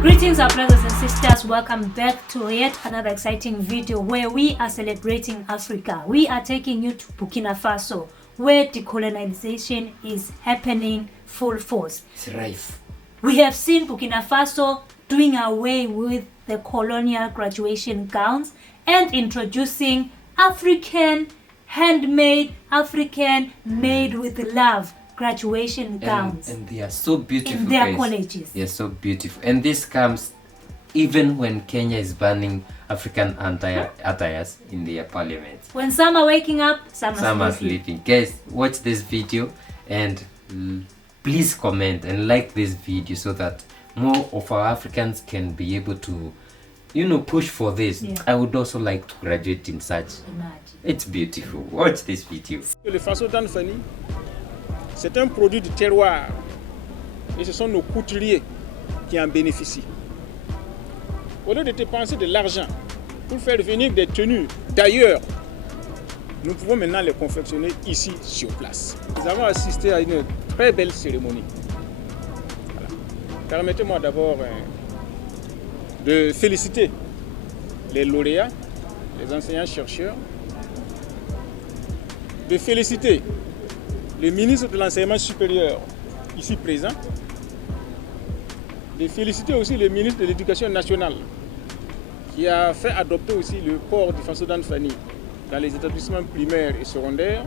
Greetings our brothers and sisters, welcome back to yet another exciting video where we are celebrating Africa. We are taking you to Burkina Faso where decolonization is happening full force. It's rife. We have seen Burkina Faso doing away with the colonial graduation gowns and introducing African handmade, African made with love graduation gowns. And they are so beautiful in their guys. colleges. They are so beautiful. And this comes even when Kenya is banning African attires in their parliament. When some are waking up, some are sleeping. Guys, watch this video and please comment and like this video so that more of our Africans can be able to, push for this. Yeah. I would also like to graduate in such. Imagine. It's beautiful. Watch this video. Le faso d'Anfani, c'est un produit du terroir et ce sont nos couturiers qui en bénéficient. Au lieu de dépenser de l'argent pour faire venir des tenues d'ailleurs, nous pouvons maintenant les confectionner ici sur place. Nous avons assisté à une très belle cérémonie. Voilà. Permettez-moi d'abord de féliciter les lauréats, les enseignants-chercheurs, de féliciter le ministre de l'Enseignement supérieur ici présent, de féliciter aussi le ministre de l'Éducation nationale qui a fait adopter aussi le port du faso d'Anfani dans les établissements primaires et secondaires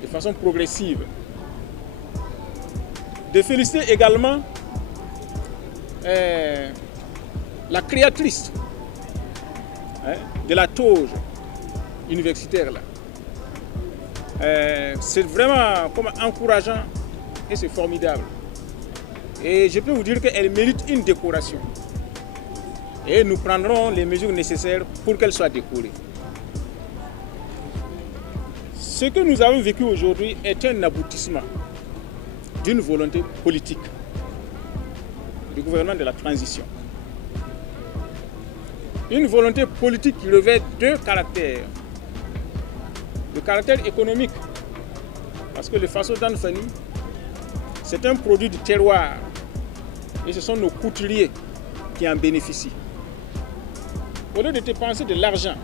de façon progressive. De féliciter également la créatrice de la toge universitaire là. C'est vraiment comme encourageant et c'est formidable. Et je peux vous dire qu'elle mérite une décoration. Et nous prendrons les mesures nécessaires pour qu'elle soit décorée. Ce que nous avons vécu aujourd'hui est un aboutissement d'une volonté politique du gouvernement de la transition. Une volonté politique qui revêt deux caractères. Le caractère économique, parce que le faso d'Anfani, c'est un produit du terroir et ce sont nos couturiers qui en bénéficient. Au lieu de dépenser de l'argent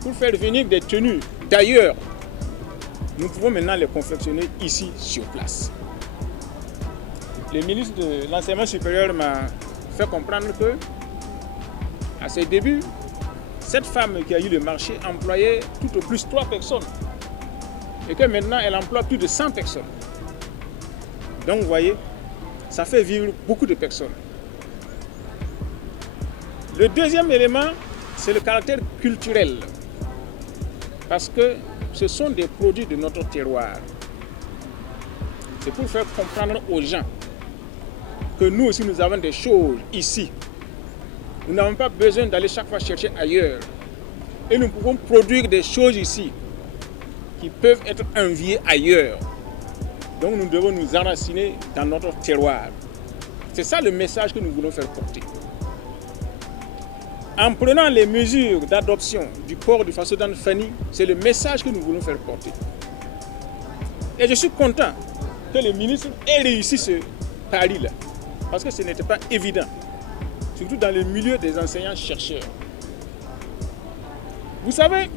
pour faire venir des tenues d'ailleurs, nous pouvons maintenant les confectionner ici sur place. Le ministre de l'Enseignement supérieur m'a fait comprendre que, à ses débuts, cette femme qui a eu le marché employait tout au plus 3 personnes. Et que maintenant, elle emploie plus de 100 personnes. Donc, vous voyez, ça fait vivre beaucoup de personnes. Le deuxième élément, c'est le caractère culturel. Parce que ce sont des produits de notre terroir. C'est pour faire comprendre aux gens que nous aussi, nous avons des choses ici. Nous n'avons pas besoin d'aller chaque fois chercher ailleurs. Et nous pouvons produire des choses ici qui peuvent être enviées ailleurs. Donc nous devons nous enraciner dans notre terroir. C'est ça le message que nous voulons faire porter. En prenant les mesures d'adoption du port du faso d'Anfani, c'est le message que nous voulons faire porter. Et je suis content que le ministre ait réussi ce pari-là, parce que ce n'était pas évident, surtout dans le milieu des enseignants-chercheurs. Vous savez,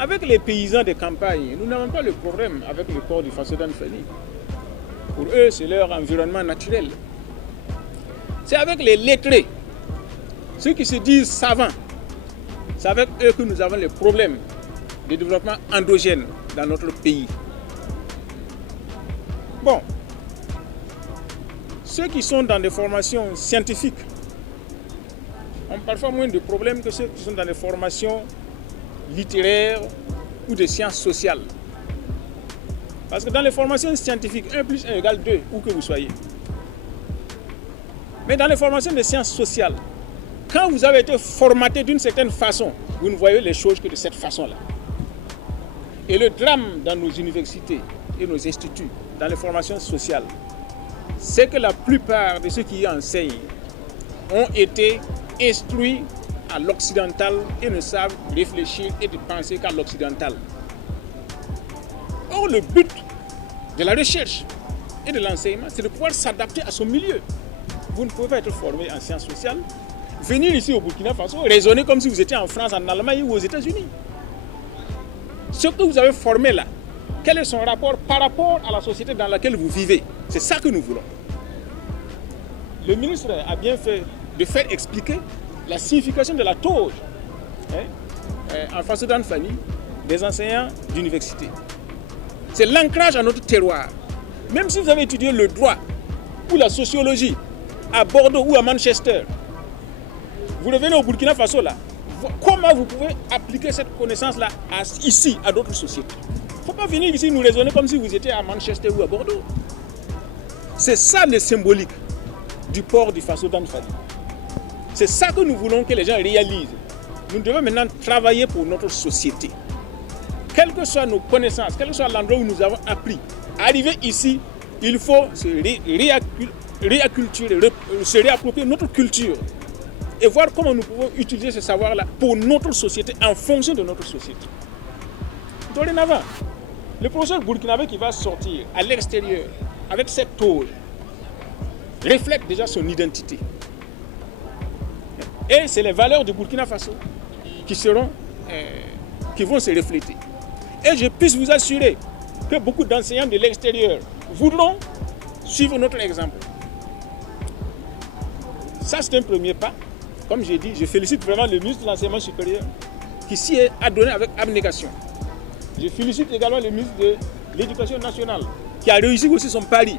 avec les paysans des campagnes, nous n'avons pas le problème avec le port du faso d'Anfani. Pour eux, c'est leur environnement naturel. C'est avec les lettrés, ceux qui se disent savants, c'est avec eux que nous avons les problèmes de développement endogène dans notre pays. Bon, ceux qui sont dans des formations scientifiques ont parfois moins de problèmes que ceux qui sont dans des formations littéraires ou de sciences sociales. Parce que dans les formations scientifiques, 1 plus 1 égale 2, où que vous soyez. Mais dans les formations de sciences sociales, quand vous avez été formaté d'une certaine façon, vous ne voyez les choses que de cette façon-là. Et le drame dans nos universités et nos instituts, dans les formations sociales, c'est que la plupart de ceux qui y enseignent ont été instruits à l'occidental et ne savent réfléchir et de penser qu'à l'occidental. Or, le but de la recherche et de l'enseignement, c'est de pouvoir s'adapter à son milieu. vous ne pouvez pas être formé en sciences sociales, venir ici au Burkina Faso, raisonner comme si vous étiez en France, en Allemagne ou aux États-Unis. Ce que vous avez formé là, quel est son rapport par rapport à la société dans laquelle vous vivez? C'est ça que nous voulons. Le ministre a bien fait de faire expliquer la signification de la toge en face d'Anne Fanny des enseignants d'université. C'est l'ancrage à notre terroir. Même si vous avez étudié le droit ou la sociologie à Bordeaux ou à Manchester, vous revenez au Burkina Faso là, comment vous pouvez appliquer cette connaissance-là ici, à d'autres sociétés? Il ne faut pas venir ici nous raisonner comme si vous étiez à Manchester ou à Bordeaux. C'est ça le symbolique du port du Faso d'Anne Fanny. C'est ça que nous voulons que les gens réalisent. Nous devons maintenant travailler pour notre société. Quelles que soient nos connaissances, quel que soit l'endroit où nous avons appris, arriver ici, il faut se réacculturer, se réapproprier notre culture et voir comment nous pouvons utiliser ce savoir-là pour notre société, en fonction de notre société. Dorénavant, le professeur burkinabé qui va sortir à l'extérieur avec cette toge reflète déjà son identité. Et c'est les valeurs du Burkina Faso qui vont se refléter. Et je puisse vous assurer que beaucoup d'enseignants de l'extérieur voudront suivre notre exemple. Ça, c'est un premier pas. Comme j'ai dit, je félicite vraiment le ministre de l'Enseignement supérieur qui s'y est adonné avec abnégation. Je félicite également le ministre de l'Éducation nationale qui a réussi aussi son pari.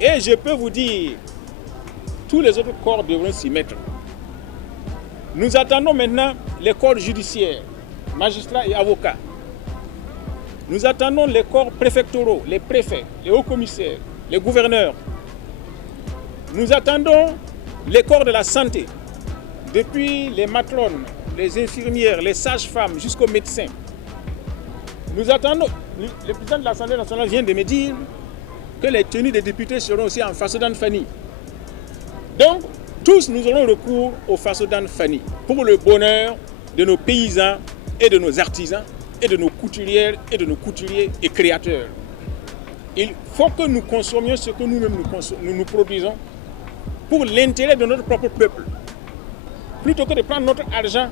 Et je peux vous dire, tous les autres corps devront s'y mettre. Nous attendons maintenant les corps judiciaires, magistrats et avocats. Nous attendons les corps préfectoraux, les préfets, les hauts commissaires, les gouverneurs. Nous attendons les corps de la santé, depuis les matrones, les infirmières, les sages-femmes jusqu'aux médecins. Nous attendons, le président de l'Assemblée nationale vient de me dire que les tenues des députés seront aussi en Faso d'Anne Fanny. Donc, tous nous aurons recours au Faso d'Anne Fanny pour le bonheur de nos paysans et de nos artisans et de nos couturières et de nos couturiers et créateurs. Il faut que nous consommions ce que nous-mêmes nous produisons pour l'intérêt de notre propre peuple. Plutôt que de prendre notre argent,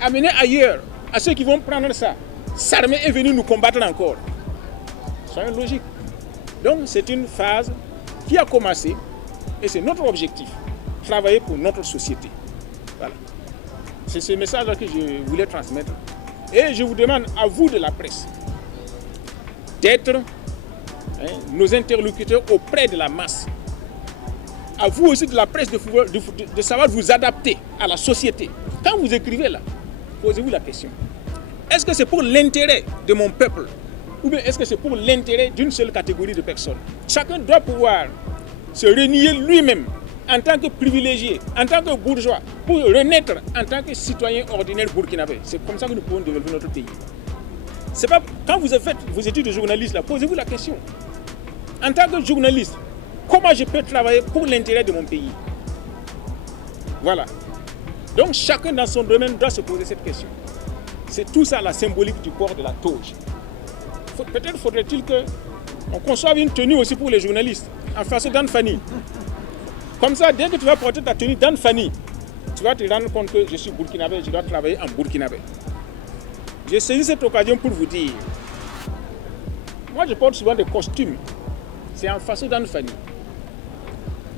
amener ailleurs à ceux qui vont prendre ça, s'armer et venir nous combattre encore. Soyons logiques. Donc c'est une phase qui a commencé et c'est notre objectif, travailler pour notre société. Voilà. C'est ce message-là que je voulais transmettre. Et je vous demande à vous de la presse d'être nos interlocuteurs auprès de la masse. À vous aussi de la presse de savoir vous adapter à la société. Quand vous écrivez là, posez-vous la question. Est-ce que c'est pour l'intérêt de mon peuple ou bien est-ce que c'est pour l'intérêt d'une seule catégorie de personnes? Chacun doit pouvoir se renier lui-même en tant que privilégié, en tant que bourgeois, pour renaître en tant que citoyen ordinaire burkinabé. C'est comme ça que nous pouvons développer notre pays. C'est pas quand vous faites vos études de journaliste là, posez-vous la question. En tant que journaliste, comment je peux travailler pour l'intérêt de mon pays? Voilà. Donc chacun dans son domaine doit se poser cette question. C'est tout ça la symbolique du port de la toge. Peut-être faudrait-il qu'on conçoive une tenue aussi pour les journalistes, en face d'Anne Fanny. Comme ça, dès que tu vas porter ta tenue d'Anne Fanny, tu vas te rendre compte que je suis burkinabé, je dois travailler en burkinabé. J'ai saisi cette occasion pour vous dire, moi je porte souvent des costumes, c'est en face d'Anne Fanny.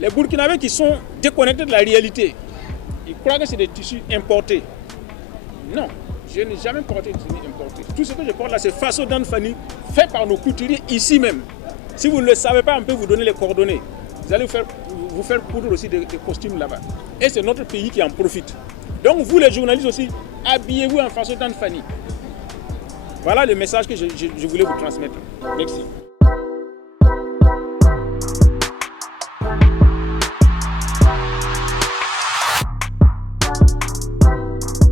Les burkinabés qui sont déconnectés de la réalité, ils croient que c'est des tissus importés. Non. Je n'ai jamais porté de tenue importée. Tout ce que je porte là, c'est Faso d'Anne Fanny, fait par nos couturiers ici même. Si vous ne le savez pas, on peut vous donner les coordonnées. Vous allez vous faire coudre aussi des costumes là-bas. Et c'est notre pays qui en profite. Donc vous les journalistes aussi, habillez-vous en Faso d'Anne Fanny. Voilà le message que je voulais vous transmettre. Merci.